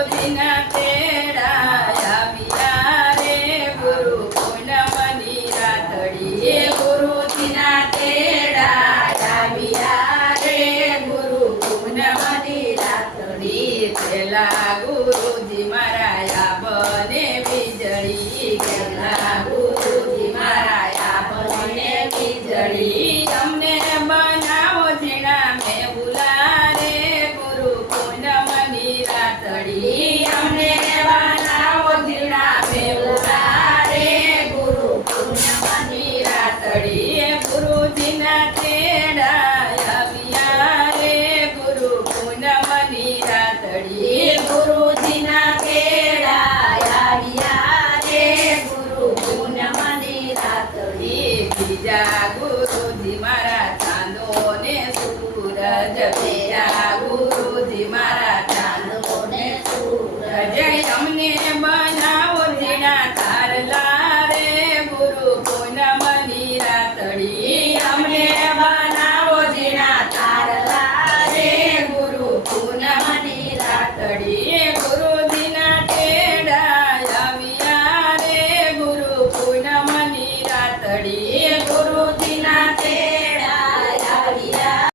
ગુરુજીના તેડા આવ્યા રે ગુરુ પૂનમની રાતડી ગુરુજીના તેડા આવ્યા રે ગુરુ પૂનમની રાતડી પેલા ગુરુજી મારા બને વીજળી પેલા ગુરુજી મારા બને વીજળી તમને બનાવો જીણા મેં બુલા રે ગુરુ પૂનમની રાતડી